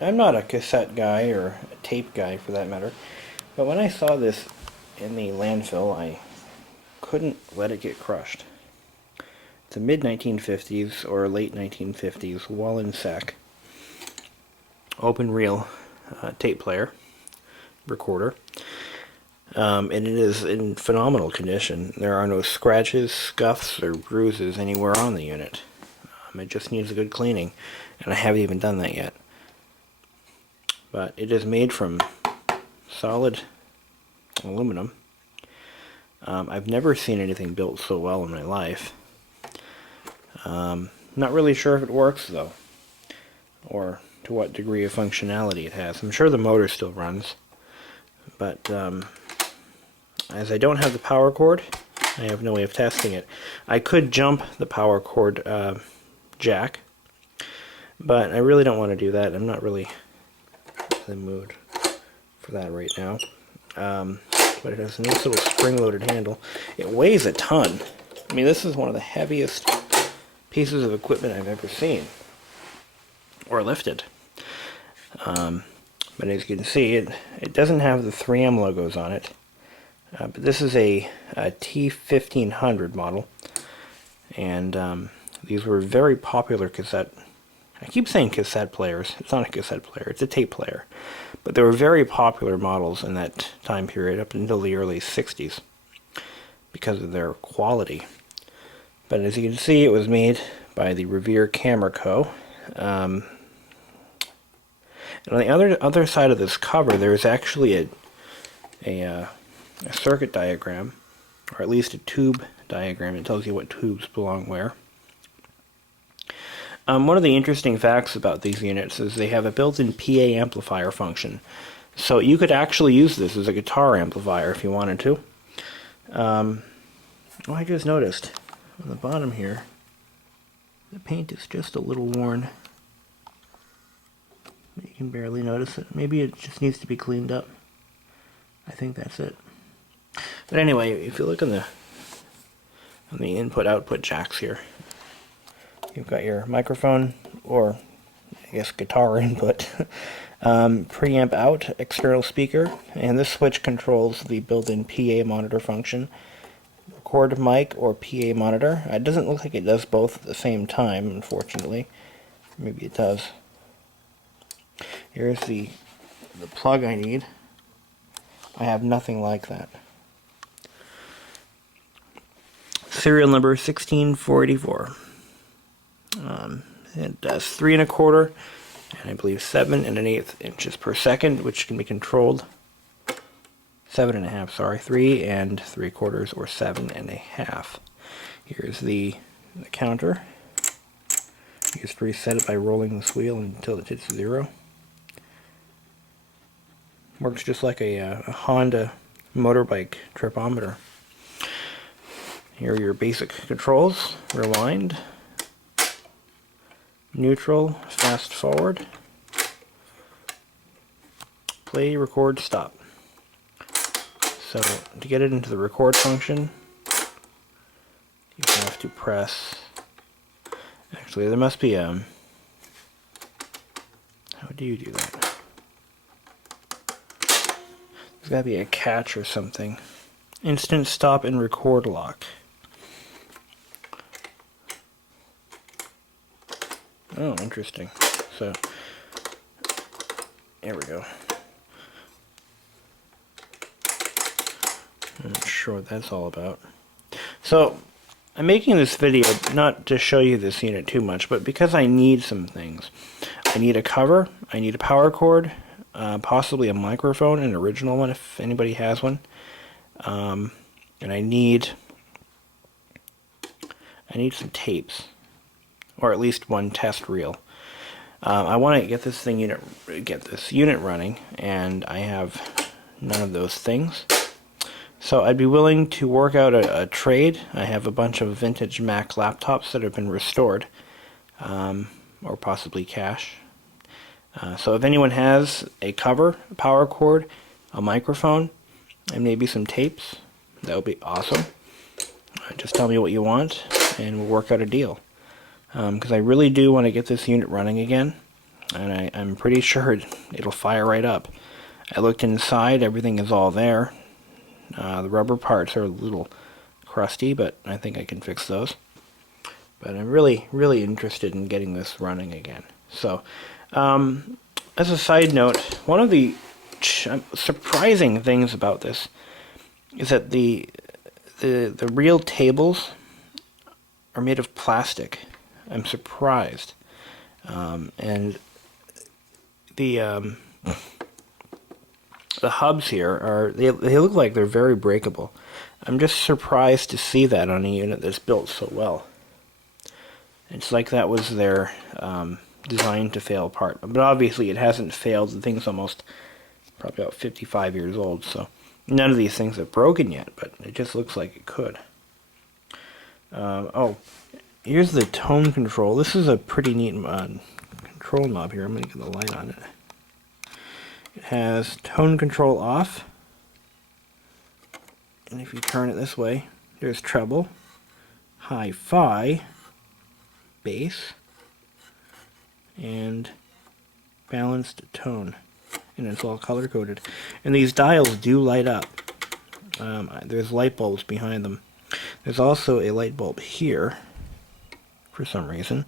I'm not a cassette guy or a tape guy for that matter, but when I saw this in the landfill, I couldn't let it get crushed. It's a mid-1950s or late 1950s Wollensak open reel tape player recorder, and it is in phenomenal condition. There are no scratches, scuffs, or bruises anywhere on the unit. It just needs a good cleaning, and I haven't even done that yet. But it is made from solid aluminum. I've never seen anything built so well in my life. Not really sure if it works though, or to what degree of functionality it has. I'm sure the motor still runs, but as I don't have the power cord, I have no way of testing it. I could jump the power cord jack, but I really don't want to do that. I'm not really in the mood for that right now. But it has a nice little spring-loaded handle. It weighs a ton. I mean, this is one of the heaviest pieces of equipment I've ever seen or lifted. But as you can see, it doesn't have the 3M logos on it. But this is a T-1500 model, and these were very popular cassette. I keep saying cassette players. It's not a cassette player, it's a tape player. But they were very popular models in that time period up until the early 60s because of their quality. But as you can see, it was made by the Revere Camera Co. And on the other side of this cover, there's actually a circuit diagram, or at least a tube diagram. It tells you what tubes belong where. One of the interesting facts about these units is they have a built-in PA amplifier function. So you could actually use this as a guitar amplifier if you wanted to. Oh, I just noticed on the bottom here, the paint is just a little worn. You can barely notice it. Maybe it just needs to be cleaned up. I think that's it. But anyway, if you look on the input-output jacks here, you've got your microphone, or I guess guitar input, preamp out, external speaker, and this switch controls the built-in PA monitor function. Record mic or PA monitor. It doesn't look like it does both at the same time, unfortunately. Maybe it does. Here's the plug I need. I have nothing like that. Serial number 16484. It does 3 1/4 and I believe 7 1/8 inches per second, which can be controlled. 7 1/2, sorry, 3 3/4 or 7 1/2. Here's the counter. You just reset it by rolling this wheel until it hits 0. Works just like a Honda motorbike tripometer. Here are your basic controls: rewind, neutral, fast forward, play, record, stop. So to get it into the record function, you have to press, actually there must be how do you do that? There's got to be a catch or something. Instant stop and record lock. Oh, interesting. So, there we go. I'm not sure what that's all about. So, I'm making this video not to show you this unit too much, but because I need some things. I need a cover, I need a power cord, possibly a microphone, an original one if anybody has one. And I need some tapes, or at least one test reel. I want to get this unit running, and I have none of those things. So I'd be willing to work out a trade. I have a bunch of vintage Mac laptops that have been restored, or possibly cash. So if anyone has a cover, a power cord, a microphone, and maybe some tapes, that would be awesome. Just tell me what you want, and we'll work out a deal. Because I really do want to get this unit running again. and I'm pretty sure it'll fire right up. I looked inside, everything is all there. The rubber parts are a little crusty, but I think I can fix those. But I'm really, really interested in getting this running again. So, as a side note, one of the surprising things about this is that the real tables are made of plastic. I'm surprised. And the hubs here they look like they're very breakable. I'm just surprised to see that on a unit that's built so well. It's like that was their designed to fail part. But obviously it hasn't failed. The thing's almost probably about 55 years old, so none of these things have broken yet, but it just looks like it could. Oh, here's the tone control. This is a pretty neat control knob here. I'm going to get the light on it. It has tone control off, and if you turn it this way, there's treble, hi-fi, bass, and balanced tone, and it's all color coded. And these dials do light up. There's light bulbs behind them. There's also a light bulb here for some reason.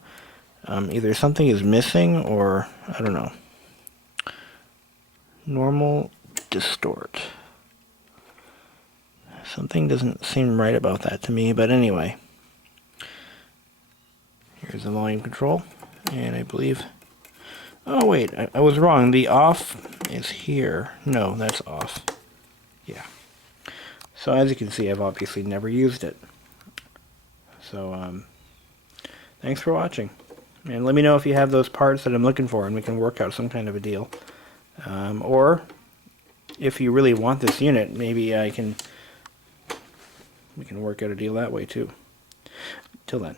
Either something is missing or I don't know. Normal, distort. Something doesn't seem right about that to me, but anyway. Here's the volume control, and I believe... Oh wait, I was wrong. The off is here. No, that's off. Yeah. So as you can see, I've obviously never used it. So, thanks for watching. And let me know if you have those parts that I'm looking for, and we can work out some kind of a deal. Or, if you really want this unit, maybe we can work out a deal that way too. Till then.